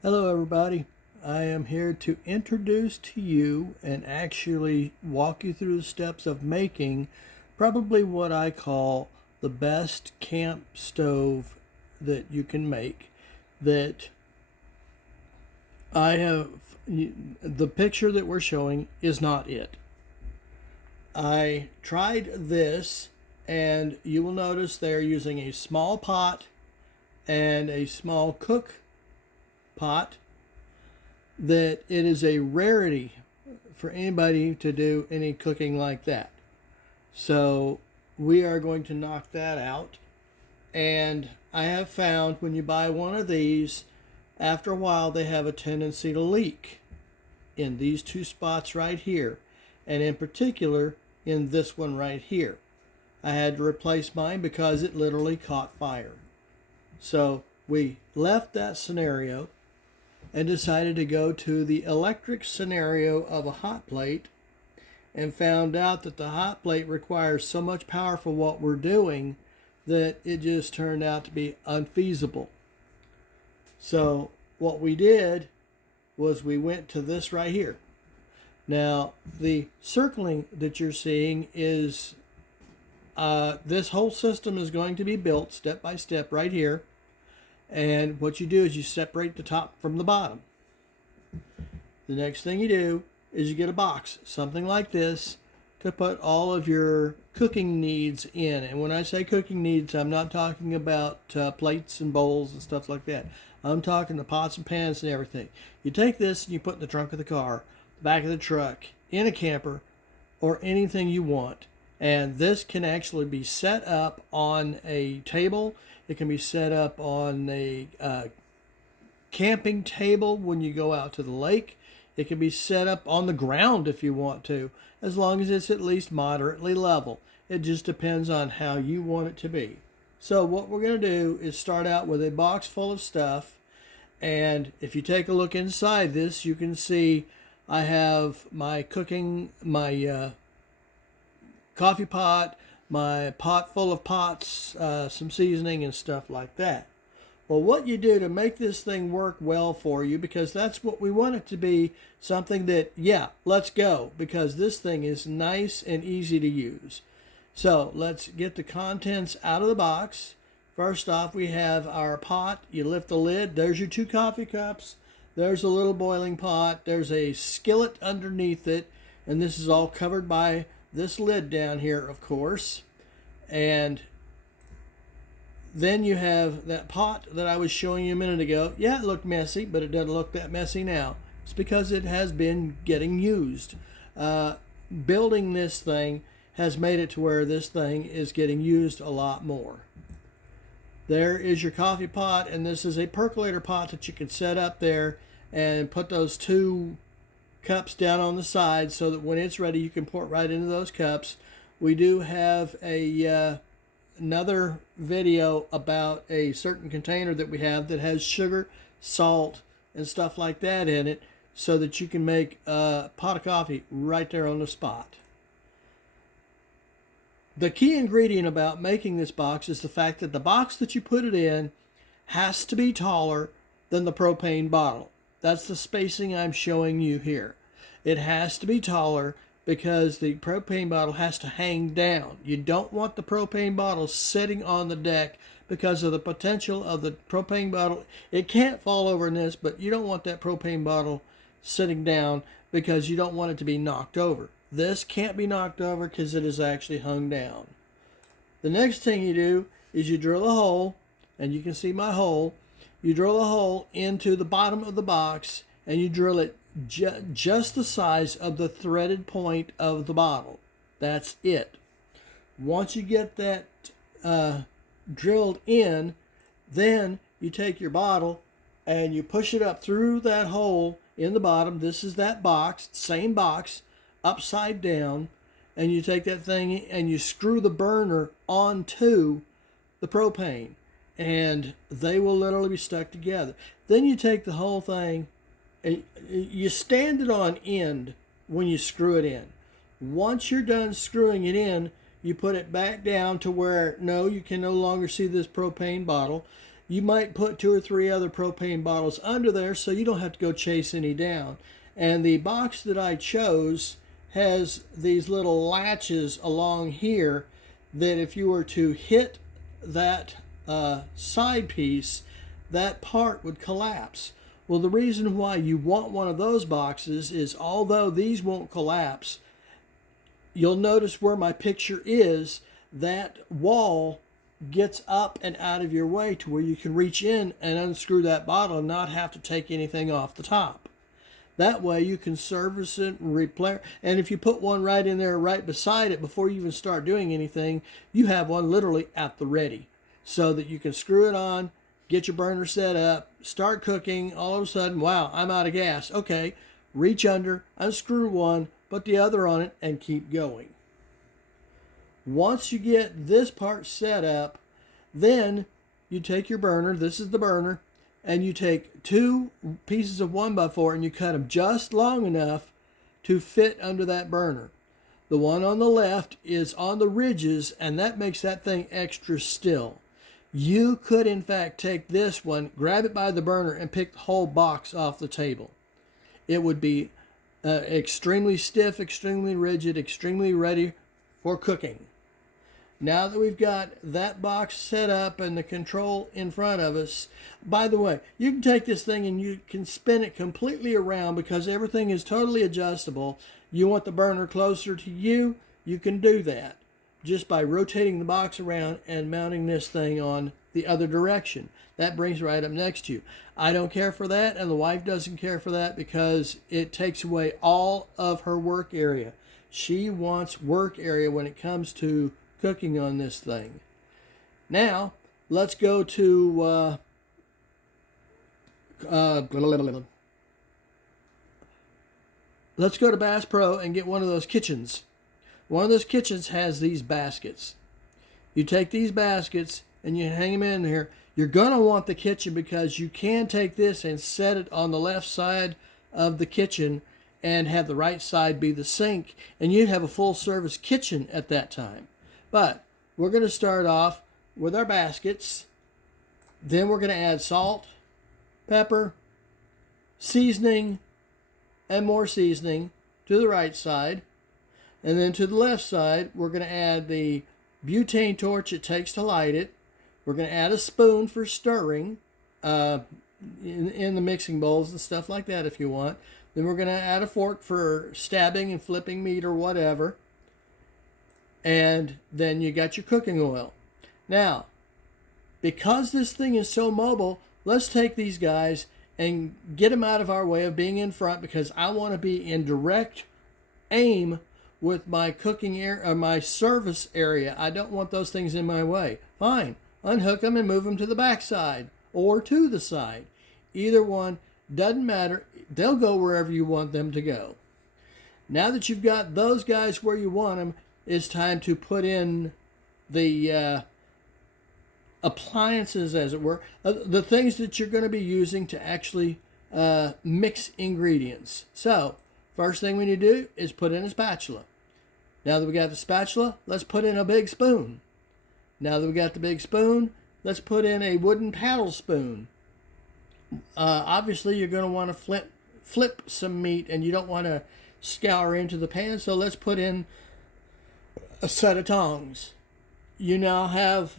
Hello, everybody. I am here to introduce to you and actually walk you through the steps of making probably what I call the best camp stove that you can make. That I have, the picture that we're showing is not it. I tried this, and you will notice they're using a small pot and a small cook pot, that it is a rarity for anybody to do any cooking like that. So we are going to knock that out. And I have found when you buy one of these, after a while they have a tendency to leak in these two spots right here, and in particular in this one right here. I had to replace mine because it literally caught fire. So we left that scenario and decided to go to the electric scenario of a hot plate, and found out that the hot plate requires so much power for what we're doing that it just turned out to be unfeasible. So what we did was we went to this right here. Now the circling that you're seeing is this whole system is going to be built step by step right here. And what you do is you separate the top from the bottom. The next thing you do is you get a box, something like this, to put all of your cooking needs in. And when I say cooking needs, I'm not talking about plates and bowls and stuff like that. I'm talking the pots and pans and everything. You take this and you put in the trunk of the car, the back of the truck, in a camper, or anything you want. And this can actually be set up on a table. It can be set up on a camping table when you go out to the lake. It can be set up on the ground if you want to, as long as it's at least moderately level. It just depends on how you want it to be. So what we're going to do is start out with a box full of stuff. And if you take a look inside this, you can see I have my coffee pot, my pot full of pots, some seasoning and stuff like that. Well, what you do to make this thing work well for you, because that's what we want it to be, something that, yeah, let's go, because this thing is nice and easy to use. So let's get the contents out of the box. First off, we have our pot. You lift the lid. There's your 2 coffee cups. There's a little boiling pot. There's a skillet underneath it, and this is all covered by this lid down here, of course. And then you have that pot that I was showing you a minute ago. Yeah, it looked messy, but it doesn't look that messy now. It's because it has been getting used. Building this thing has made it to where this thing is getting used a lot more. There is your coffee pot, and this is a percolator pot that you can set up there and put those 2 cups down on the side so that when it's ready you can pour it right into those cups. We do have another video about a certain container that we have that has sugar, salt, and stuff like that in it, so that you can make a pot of coffee right there on the spot. The key ingredient about making this box is the fact that the box that you put it in has to be taller than the propane bottle. That's the spacing I'm showing you here. It has to be taller because the propane bottle has to hang down. You don't want the propane bottle sitting on the deck because of the potential of the propane bottle. It can't fall over in this, but you don't want that propane bottle sitting down because you don't want it to be knocked over. This can't be knocked over because it is actually hung down. The next thing you do is you drill a hole, and you can see my hole. You drill a hole into the bottom of the box, and you drill it just the size of the threaded point of the bottle. That's it. Once you get that drilled in, then you take your bottle and you push it up through that hole in the bottom. This is that box, same box, upside down, and you take that thing and you screw the burner onto the propane, and they will literally be stuck together. Then you take the whole thing and you stand it on end when you screw it in. Once you're done screwing it in, you put it back down to where, no, you can no longer see this propane bottle. You might put 2 or 3 other propane bottles under there so you don't have to go chase any down. And the box that I chose has these little latches along here that if you were to hit that side piece, that part would collapse. Well, the reason why you want one of those boxes is although these won't collapse, you'll notice where my picture is, that wall gets up and out of your way to where you can reach in and unscrew that bottle and not have to take anything off the top. That way you can service it and repair. And if you put one right in there right beside it before you even start doing anything, you have one literally at the ready so that you can screw it on, get your burner set up, start cooking. All of a sudden, wow, I'm out of gas. Okay, reach under, unscrew one, put the other on it, and keep going. Once you get this part set up, then you take your burner, this is the burner, and you take 2 pieces of 1x4 and you cut them just long enough to fit under that burner. The one on the left is on the ridges, and that makes that thing extra still. You could, in fact, take this one, grab it by the burner, and pick the whole box off the table. It would be extremely stiff, extremely rigid, extremely ready for cooking. Now that we've got that box set up and the control in front of us, by the way, you can take this thing and you can spin it completely around because everything is totally adjustable. You want the burner closer to you, you can do that just by rotating the box around and mounting this thing on the other direction. That brings right up next to you. I don't care for that, and the wife doesn't care for that because it takes away all of her work area. She wants work area when it comes to cooking on this thing. Now, let's go to let's go to Bass Pro and get one of those kitchens. One of those kitchens has these baskets. You take these baskets and you hang them in here. You're going to want the kitchen because you can take this and set it on the left side of the kitchen and have the right side be the sink, and you'd have a full service kitchen at that time. But we're going to start off with our baskets. Then we're going to add salt, pepper, seasoning, and more seasoning to the right side. And then to the left side, we're going to add the butane torch it takes to light it. We're going to add a spoon for stirring in the mixing bowls and stuff like that if you want. Then we're going to add a fork for stabbing and flipping meat or whatever. And then you got your cooking oil. Now, because this thing is so mobile, let's take these guys and get them out of our way of being in front, because I want to be in direct aim with my cooking area or my service area. I don't want those things in my way. Fine, unhook them and move them to the back side or to the side. Either one, doesn't matter. They'll go wherever you want them to go. Now that you've got those guys where you want them, it's time to put in the appliances, as it were, the things that you're going to be using to actually mix ingredients. So, first thing we need to do is put in a spatula. Now that we got the spatula, let's put in a big spoon. Now that we got the big spoon, let's put in a wooden paddle spoon. Obviously, you're going to want to flip some meat, and you don't want to scour into the pan, so let's put in a set of tongs. You now have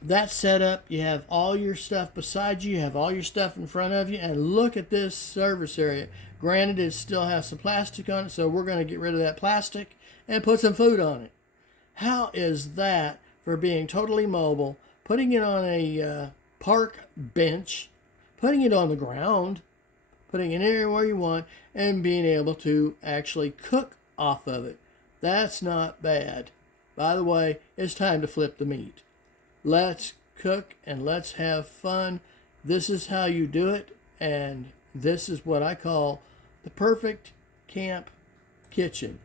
that set up. You have all your stuff beside you. You have all your stuff in front of you. And look at this service area. Granted, it still has some plastic on it, so we're going to get rid of that plastic and put some food on it. How is that for being totally mobile? Putting it on a park bench, putting it on the ground, putting it anywhere you want, and being able to actually cook off of it. That's not bad. By the way, it's time to flip the meat. Let's cook and let's have fun. This is how you do it, and this is what I call the perfect camp kitchen.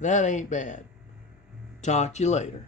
That ain't bad. Talk to you later.